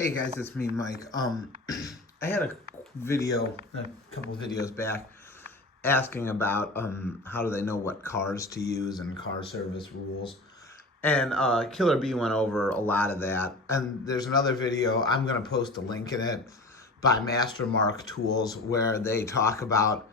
Hey guys, it's me, Mike. I had a couple videos back, asking about how do they know what cars to use and car service rules. And Killer B went over a lot of that. And there's another video, I'm gonna post a link in it, by Master Mark Tools, where they talk about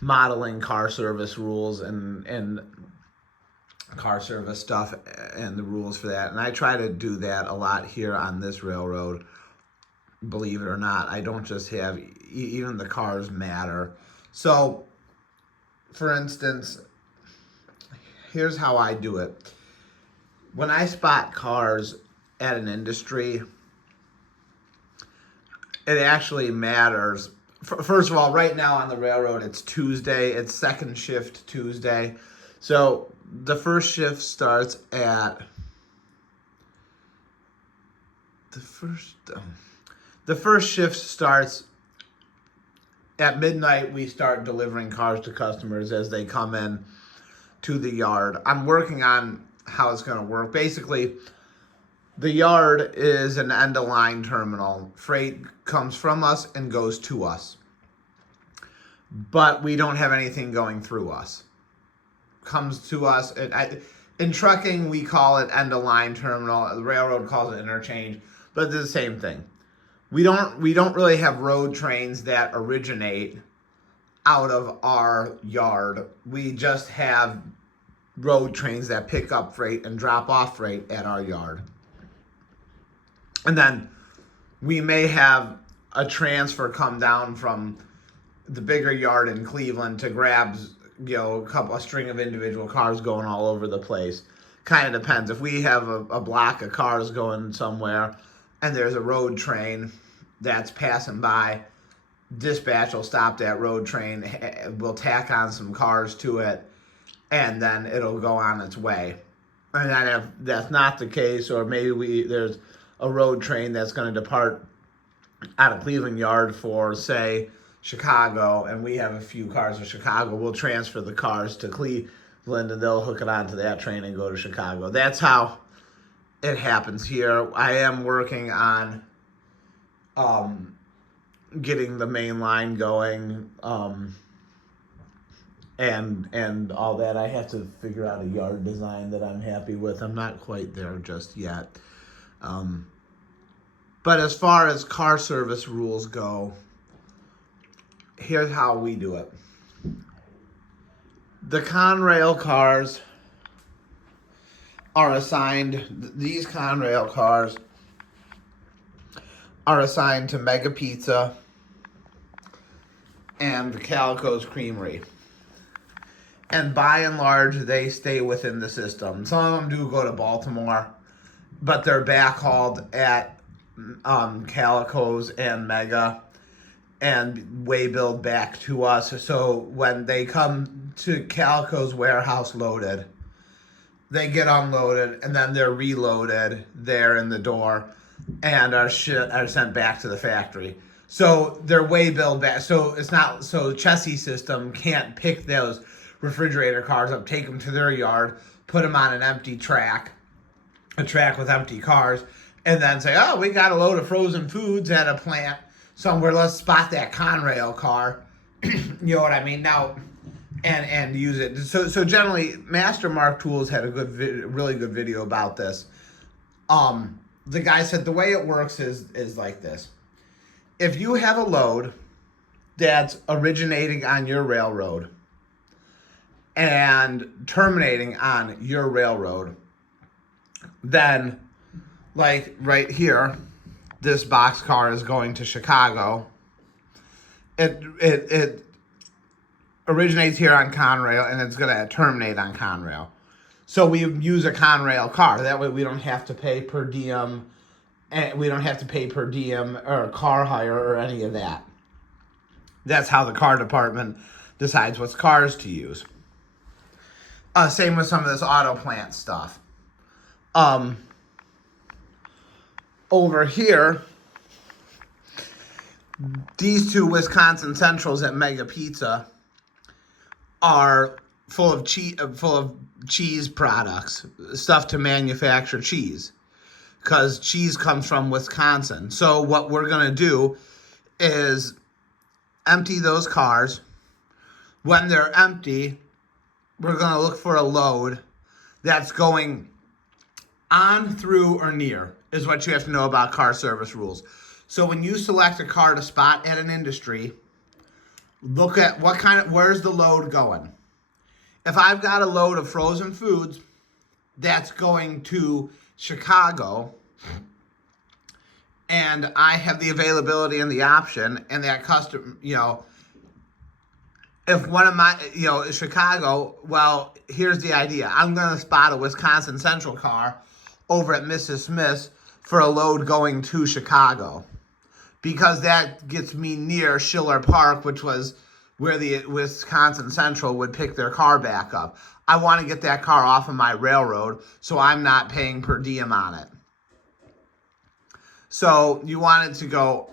modeling car service rules and car service stuff and the rules for that. And I try to do that a lot here on this railroad. Believe it or not, I don't just have, even the cars matter. So, for instance, here's how I do it. When I spot cars at an industry, it actually matters. First of all, right now on the railroad, it's Tuesday. It's second shift Tuesday. So the first shift starts at the first shift starts at midnight. We start delivering cars to customers as they come in to the yard. I'm working on how it's going to work. Basically, the yard is an end-of-line terminal. Freight comes from us and goes to us, but we don't have anything going through us. Comes to us. In trucking, we call it end-of-line terminal. The railroad calls it interchange, but it's the same thing. We don't really have road trains that originate out of our yard. We just have road trains that pick up freight and drop off freight at our yard. And then we may have a transfer come down from the bigger yard in Cleveland to grab, a string of individual cars going all over the place. Kind of depends. If we have a block of cars going somewhere and there's a road train that's passing by, dispatch will stop that road train, we'll tack on some cars to it, and then it'll go on its way. And then if that's not the case, or maybe there's a road train that's going to depart out of Cleveland Yard for, say, Chicago, and we have a few cars in Chicago, we'll transfer the cars to Cleveland and they'll hook it onto that train and go to Chicago. That's how it happens here. I am working on getting the main line going, and all that. I have to figure out a yard design that I'm happy with. I'm not quite there just yet. But as far as car service rules go, here's how we do it. The Conrail cars are assigned, these Conrail cars are assigned to Mega Pizza and the Calico's Creamery. And by and large, they stay within the system. Some of them do go to Baltimore, but they're backhauled at Calico's and Mega and way billed back to us. So when they come to Calico's warehouse loaded, they get unloaded and then they're reloaded there in the door and are sent back to the factory. So they're way billed back. So it's not, so Chessie system can't pick those refrigerator cars up, take them to their yard, put them on an empty track, a track with empty cars, and then say, oh, we got a load of frozen foods at a plant somewhere, let's spot that Conrail car. You know what I mean? Now, and use it. So generally, Master Mark Tools had a really good video about this. The guy said the way it works is like this. If you have a load that's originating on your railroad and terminating on your railroad, then, like right here, this boxcar is going to Chicago. It originates here on Conrail and it's going to terminate on Conrail. So we use a Conrail car. That way we don't have to pay per diem, and we don't have to pay per diem or car hire or any of that. That's how the car department decides what cars to use. Same with some of this auto plant stuff. Over here, these two Wisconsin Centrals at Mega Pizza are full of cheese products, stuff to manufacture cheese. because cheese comes from Wisconsin. So what we're going to do is empty those cars. When they're empty, we're going to look for a load that's going on, through, or near, is what you have to know about car service rules. So when you select a car to spot at an industry, look at where's the load going. If I've got a load of frozen foods that's going to Chicago, and I have the availability and the option, and that customer, if one of my, Chicago, well, here's the idea. I'm going to spot a Wisconsin Central car over at Mrs. Smith's for a load going to Chicago, because that gets me near Schiller Park, which was where the Wisconsin Central would pick their car back up. I want to get that car off of my railroad, so I'm not paying per diem on it. So you want it to go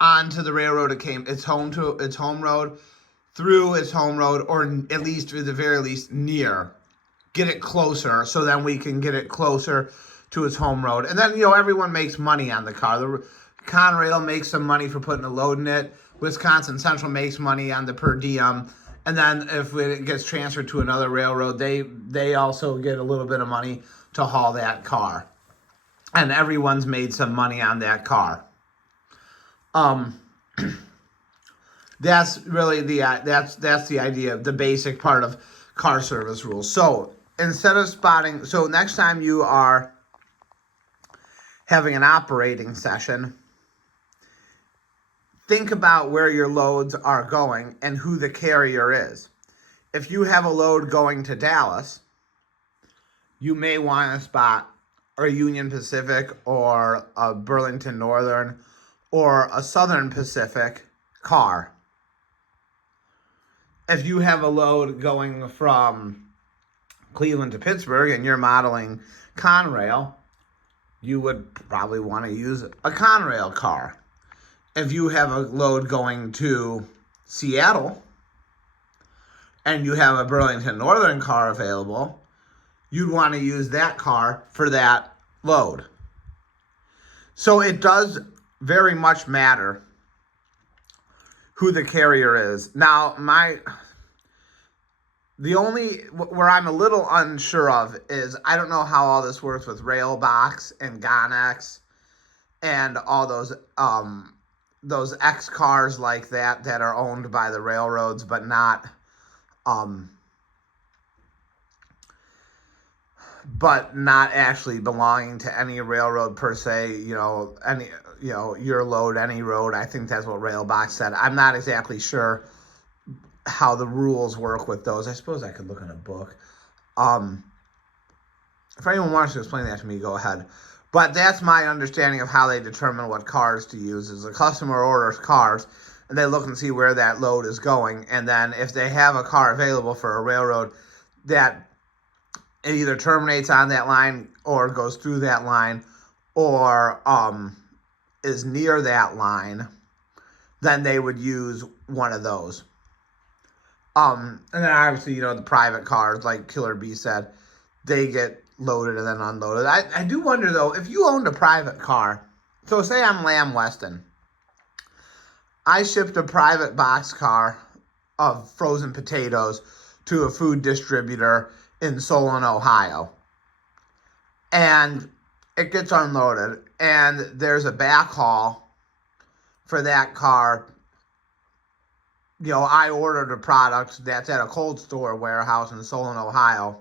onto the railroad its home road, through its home road, or at least, at the very least, near. Get it closer, so then we can get it closer to its home road. And then, everyone makes money on the car. The Conrail makes some money for putting a load in it. Wisconsin Central makes money on the per diem. And then if it gets transferred to another railroad, they also get a little bit of money to haul that car. And everyone's made some money on that car. That's really that's the idea, the basic part of car service rules. So instead of spotting, so next time you are having an operating session, think about where your loads are going and who the carrier is. If you have a load going to Dallas, you may want to spot a Union Pacific or a Burlington Northern or a Southern Pacific car. If you have a load going from Cleveland to Pittsburgh and you're modeling Conrail, you would probably want to use a Conrail car. If you have a load going to Seattle and you have a Burlington Northern car available, you'd want to use that car for that load. So it does very much matter who the carrier is. Now, where I'm a little unsure of is, I don't know how all this works with Railbox and Gonex and all those X cars like that are owned by the railroads but not actually belonging to any railroad per se. Your load, any road. I think that's what Railbox said. I'm not exactly sure how the rules work with those. I suppose I could look in a book. If anyone wants to explain that to me, go ahead. But that's my understanding of how they determine what cars to use. Is a customer orders cars, and they look and see where that load is going. And then if they have a car available for a railroad that it either terminates on that line or goes through that line or is near that line, then they would use one of those. And then obviously, the private cars, like Killer B said, they get loaded and then unloaded. I do wonder, though, if you owned a private car, so say I'm Lamb Weston, I shipped a private box car of frozen potatoes to a food distributor in Solon, Ohio. And it gets unloaded, and there's a backhaul for that car. I ordered a product that's at a cold store warehouse in Solon, Ohio.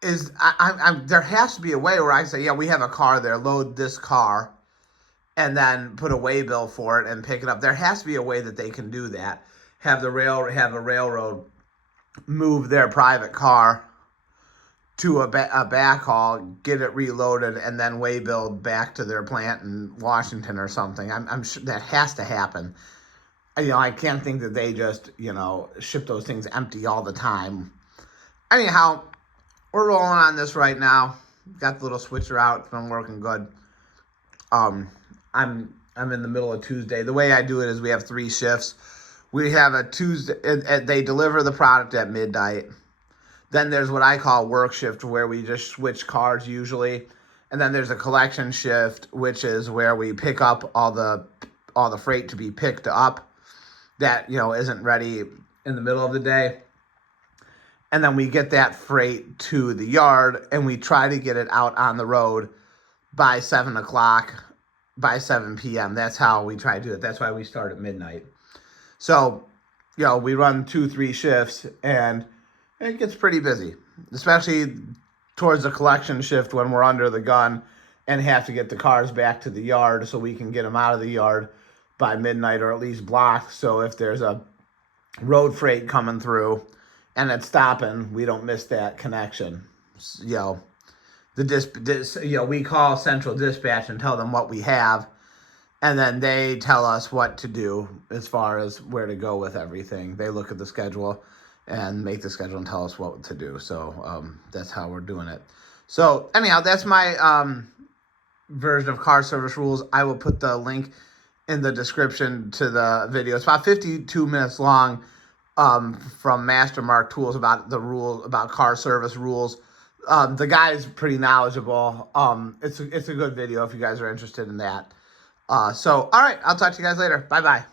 There has to be a way where I say, yeah, we have a car there, load this car, and then put a waybill for it and pick it up. There has to be a way that they can do that. Have a railroad move their private car to a backhaul, get it reloaded, and then waybill back to their plant in Washington or something. I'm sure that has to happen. I can't think that they just, ship those things empty all the time. Anyhow, we're rolling on this right now. Got the little switcher out. It's been working good. I'm in the middle of Tuesday. The way I do it is we have 3 shifts. We have a Tuesday. They deliver the product at midnight. Then there's what I call work shift, where we just switch cars usually. And then there's a collection shift, which is where we pick up all the freight to be picked up that, isn't ready in the middle of the day. And then we get that freight to the yard and we try to get it out on the road by 7 o'clock, by 7 p.m. That's how we try to do it. That's why we start at midnight. So, we run 2-3 shifts and it gets pretty busy, especially towards the collection shift when we're under the gun and have to get the cars back to the yard so we can get them out of the yard by midnight, or at least blocked. So if there's a road freight coming through and it's stopping, we don't miss that connection. We call central dispatch and tell them what we have, and then they tell us what to do as far as where to go with everything. They look at the schedule and make the schedule and tell us what to do. So that's how we're doing it. So anyhow, that's my version of car service rules. I will put the link in the description to the video. It's about 52 minutes long from Master Mark Tools about the rules, about car service rules. The guy is pretty knowledgeable. It's a good video if you guys are interested in that. So, all right, I'll talk to you guys later. Bye-bye.